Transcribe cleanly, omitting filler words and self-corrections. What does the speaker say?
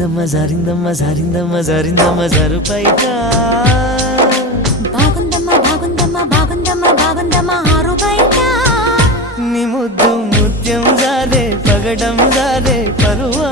జారిందమ్మ జారిందమ్మ జారిందమ్మ జారిందమ్మ జరుపైట బాగుందమ్మ బాగుందమ్మ బాగుందమ్మ బాగుందమ్మ ఆరు బయట నీ ముద్దు ముత్యం జారే పగడం జారే పరువా